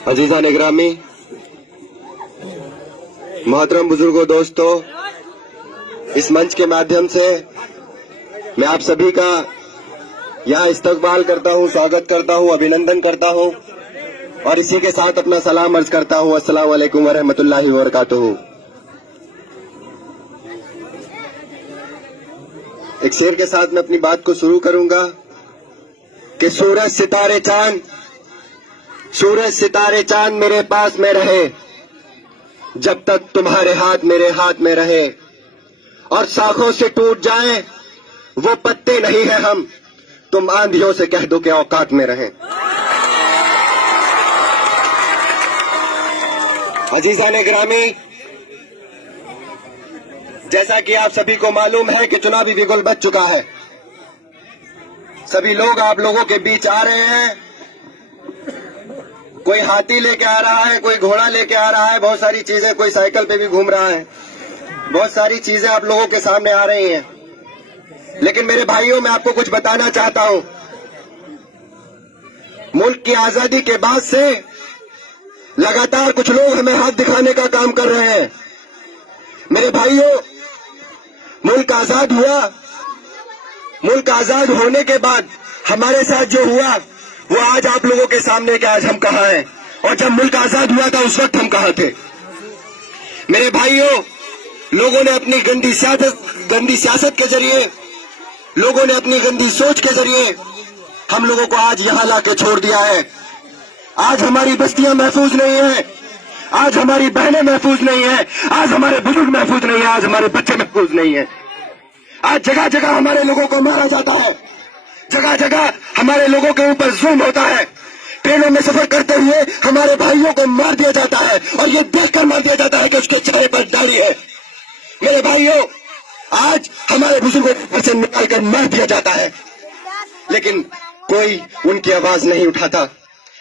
अजीज़ान इकरामी, मोहतरम बुजुर्गों, दोस्तों, इस मंच के माध्यम से मैं आप सभी का यहाँ इस्तकबाल करता हूँ, स्वागत करता हूँ, अभिनंदन करता हूँ और इसी के साथ अपना सलाम अर्ज करता हूँ। अस्सलाम वालेकुम व रहमतुल्लाहि व बरकातुहू। एक शेर के साथ मैं अपनी बात को शुरू करूंगा कि सूरज सितारे चांद मेरे पास में रहे, जब तक तुम्हारे हाथ मेरे हाथ में रहे, और शाखों से टूट जाएं वो पत्ते नहीं है हम, तुम आंधियों से कह दो कि औकात में रहें। अजीज़ान ग्रामी, जैसा कि आप सभी को मालूम है कि चुनावी बिगुल बज चुका है। सभी लोग आप लोगों के बीच आ रहे हैं। कोई हाथी लेके आ रहा है, कोई घोड़ा लेके आ रहा है, बहुत सारी चीजें, कोई साइकिल पे भी घूम रहा है, बहुत सारी चीजें आप लोगों के सामने आ रही हैं। लेकिन मेरे भाइयों, मैं आपको कुछ बताना चाहता हूं। मुल्क की आजादी के बाद से लगातार कुछ लोग हमें हाथ दिखाने का काम कर रहे हैं। मेरे भाइयों, मुल्क आजाद हुआ, मुल्क आजाद होने के बाद हमारे साथ जो हुआ वो आज आप लोगों के सामने कि आज हम कहां हैं, और जब मुल्क आजाद हुआ था उस वक्त हम कहां थे। मेरे भाइयों, लोगों ने अपनी गंदी सियासत के जरिए, लोगों ने अपनी गंदी सोच के जरिए हम लोगों को आज यहां लाके छोड़ दिया है। आज हमारी बस्तियां महफूज नहीं है, आज हमारी बहनें महफूज नहीं है, आज हमारे बुजुर्ग महफूज नहीं है, आज हमारे बच्चे महफूज नहीं है। आज जगह जगह हमारे लोगों को मारा जाता है, जगह जगह हमारे लोगों के ऊपर जुल्म होता है। ट्रेनों में सफर करते हुए हमारे भाइयों को मार दिया जाता है और ये देखकर मार दिया जाता है कि उसके चेहरे पर दाढ़ी है। मेरे भाइयों, आज हमारे बुजुर्गों को से निकालकर मार दिया जाता है, लेकिन कोई उनकी आवाज नहीं उठाता,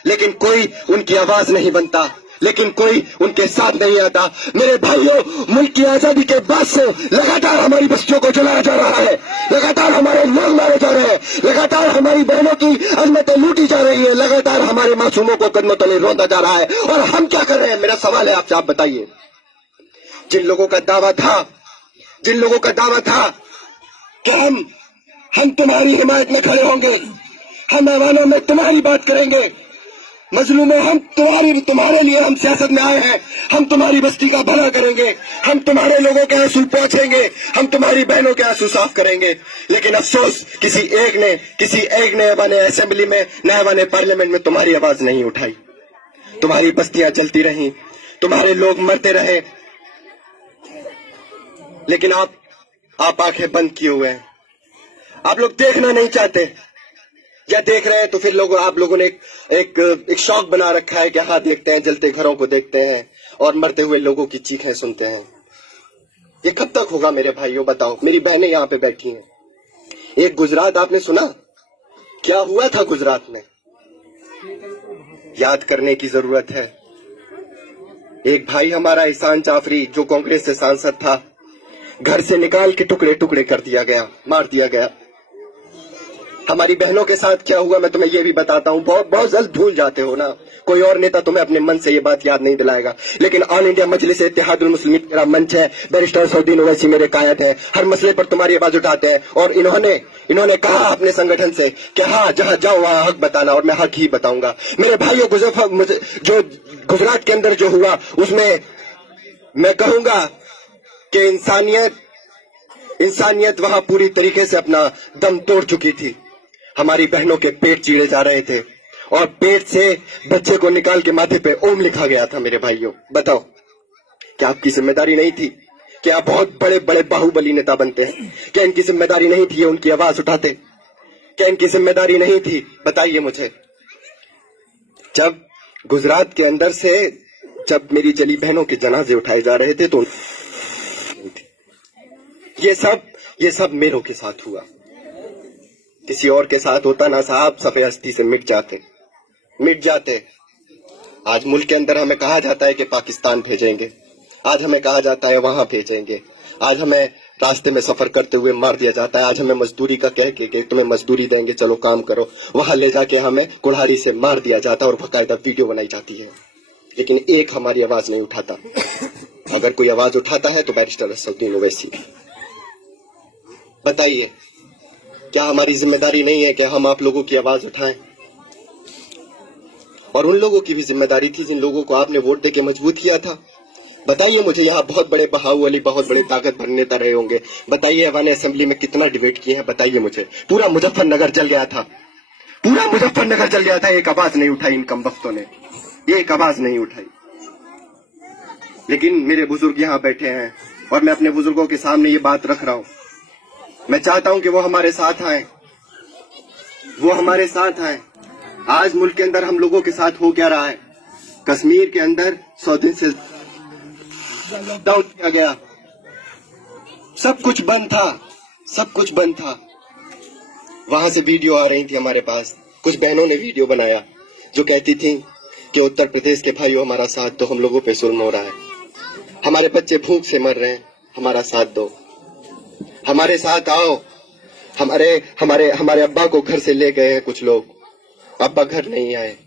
लेकिन कोई उनकी आवाज नहीं बनता, लेकिन कोई उनके साथ नहीं आता। मेरे भाइयों, मुल्क की आजादी के बाद से लगातार हमारी बस्तियों को जलाया जा रहा है, लगातार हमारे लोग मारे जा रहे हैं, लगातार हमारी बहनों की अजमतें लूटी जा रही है, लगातार हमारे मासूमों को कदमों तले रौंदा जा रहा है। और हम क्या कर रहे हैं? मेरा सवाल है आपसे, आप बताइए। जिन लोगों का दावा था कि हम तुम्हारी हिमायत में खड़े होंगे, हम ऐवानों में तुम्हारी बात करेंगे, मजलूमों, हम तुम्हारे लिए हम सियासत में आए हैं, हम तुम्हारी बस्ती का भला करेंगे, हम तुम्हारे लोगों के आंसू पहुंचेंगे, हम तुम्हारी बहनों के आंसू साफ करेंगे। लेकिन अफसोस, किसी एक ने ऐवाने असेंबली में, न ऐवाने पार्लियामेंट में तुम्हारी आवाज नहीं उठाई। तुम्हारी बस्तियां चलती रहीं, तुम्हारे लोग मरते रहे, लेकिन आप आंखें बंद किए हुए हैं। आप लोग देखना नहीं चाहते, या देख रहे हैं तो फिर आप लोगों ने एक शौक बना रखा है कि हाँ, देखते हैं, जलते घरों को देखते हैं और मरते हुए लोगों की चीखें सुनते हैं। ये कब तक होगा मेरे भाइयों? बताओ। मेरी बहनें यहाँ पे बैठी हैं। एक गुजरात आपने सुना? क्या हुआ था गुजरात में? याद करने की जरूरत है। एक भाई हमारा एहसान जाफरी, जो कांग्रेस से सांसद था, घर से निकाल के टुकड़े टुकड़े कर दिया गया, मार दिया गया। हमारी बहनों के साथ क्या हुआ मैं तुम्हें ये भी बताता हूँ। बहुत जल्द भूल जाते हो ना, कोई और नेता तुम्हें अपने मन से ये बात याद नहीं दिलाएगा, लेकिन ऑल इंडिया मजलिस इत्तेहादुल मुस्लिमीन मेरा मंच है, बैरिस्टर सऊदीन ओवैसी मेरे कायद है, हर मसले पर तुम्हारी आवाज उठाते हैं। और इन्होंने कहा अपने संगठन से कि हाँ, जहाँ जाओ वहाँ हक बताना, और मैं हक ही बताऊंगा। मेरे भाइयों, जो गुजरात के अंदर जो हुआ, उसमें मैं कहूंगा कि इंसानियत वहां पूरी तरीके से अपना दम तोड़ चुकी थी। हमारी बहनों के पेट चीरे जा रहे थे और पेट से बच्चे को निकाल के माथे पे ओम लिखा गया था। मेरे भाइयों, बताओ, क्या आपकी जिम्मेदारी नहीं थी? क्या आप बहुत बड़े बड़े बाहुबली नेता बनते हैं? क्या इनकी जिम्मेदारी नहीं थी ये उनकी आवाज उठाते? क्या इनकी जिम्मेदारी नहीं थी? बताइए मुझे। जब गुजरात के अंदर से जब मेरी जली बहनों के जनाजे उठाए जा रहे थे तो ये सब मेरों के साथ हुआ। किसी और के साथ होता ना साहब, सफेद हस्ती से मिट जाते। आज मुल्क के अंदर हमें कहा जाता है कि पाकिस्तान भेजेंगे, आज हमें कहा जाता है वहां भेजेंगे, आज हमें रास्ते में सफर करते हुए मार दिया जाता है, आज हमें मजदूरी का कह के तुम्हें मजदूरी देंगे, चलो काम करो, वहां ले जाके हमें कुल्हाड़ी से मार दिया जाता है और बाकायदा वीडियो बनाई जाती है। लेकिन एक हमारी आवाज नहीं उठाता। अगर कोई आवाज उठाता है तो बैरिस्टर असदुद्दीन ओवैसी। बताइए, क्या हमारी जिम्मेदारी नहीं है कि हम आप लोगों की आवाज उठाएं? और उन लोगों की भी जिम्मेदारी थी जिन लोगों को आपने वोट देके मजबूत किया था। बताइए मुझे, यहाँ बहुत बड़े बाहुबली, बहुत बड़े ताकत भर नेता रहे होंगे। बताइए ऐवान असेंबली में कितना डिबेट किए हैं, बताइए मुझे। पूरा मुजफ्फरनगर जल गया था, पूरा मुजफ्फरनगर जल गया था। एक आवाज नहीं उठाई इन कमबख्तों ने, एक आवाज नहीं उठाई। लेकिन मेरे बुजुर्ग यहाँ बैठे हैं और मैं अपने बुजुर्गों के सामने ये बात रख रहा हूँ। मैं चाहता हूं कि वो हमारे साथ आए, वो हमारे साथ आए। आज मुल्क के अंदर हम लोगों के साथ हो क्या रहा है? कश्मीर के अंदर 100 दिन से लॉकडाउन किया गया, सब कुछ बंद था, सब कुछ बंद था। वहां से वीडियो आ रही थी हमारे पास, कुछ बहनों ने वीडियो बनाया जो कहती थी कि उत्तर प्रदेश के भाइयों हमारा साथ दो, हम लोगों पे जुल्म हो रहा है, हमारे बच्चे भूख से मर रहे हैं, हमारा साथ दो, हमारे साथ आओ। हमारे हमारे हमारे अब्बा को घर से ले गए हैं कुछ लोग, अब्बा घर नहीं आए।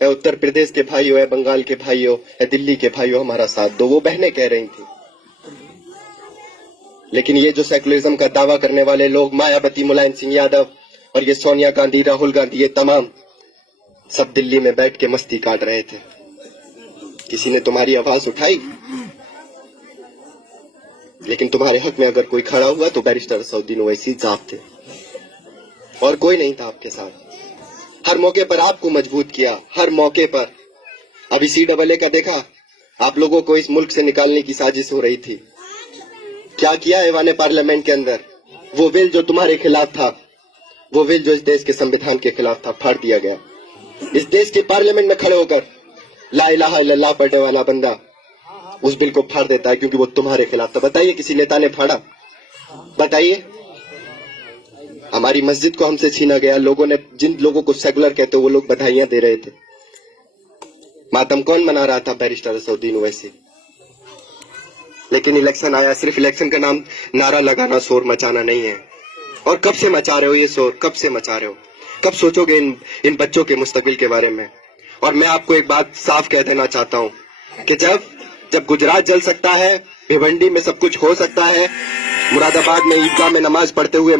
ए उत्तर प्रदेश के भाइयों, ए बंगाल के भाइयों, ए दिल्ली के भाइयों, हमारा साथ दो, वो बहनें कह रही थी। लेकिन ये जो सेकुलरिज्म का दावा करने वाले लोग, मायावती, मुलायम सिंह यादव और ये सोनिया गांधी, राहुल गांधी, ये तमाम सब दिल्ली में बैठ के मस्ती काट रहे थे। किसी ने तुम्हारी आवाज उठाई? लेकिन तुम्हारे हक में अगर कोई खड़ा हुआ तो बैरिस्टर असदुद्दीन ओवैसी साहब थे, और कोई नहीं था आपके साथ। हर मौके पर आपको मजबूत किया, हर मौके पर। अभी CAA का देखा, आप लोगों को इस मुल्क से निकालने की साजिश हो रही थी। क्या किया ऐवान पार्लियामेंट के अंदर? वो बिल जो तुम्हारे खिलाफ था, वो बिल जो इस देश के संविधान के खिलाफ था, फाड़ दिया गया। इस देश के पार्लियामेंट में खड़े होकर ला इलाहा इल्लल्लाह पढ़ने वाला बंदा उस बिल को फाड़ देता है क्योंकि वो तुम्हारे खिलाफ था। बताइए किसी नेता ने फाड़ा? बताइए। हमारी मस्जिद को हमसे छीना गया, लोगों ने, जिन लोगों को सेकुलर कहते वो लोग बधाइयां दे रहे थे। मातम कौन मना रहा था? बैरिस्टर असदुद्दीन ओवैसी। लेकिन इलेक्शन आया, सिर्फ इलेक्शन का नाम नारा लगाना, शोर मचाना नहीं है। और कब से मचा रहे हो ये शोर? कब से मचा रहे हो? कब सोचोगे इन बच्चों के मुस्तकबिल के बारे में? और मैं आपको एक बात साफ कह देना चाहता हूँ कि जब गुजरात जल सकता है, भिवंडी में सब कुछ हो सकता है, मुरादाबाद में ईदगाह में नमाज पढ़ते हुए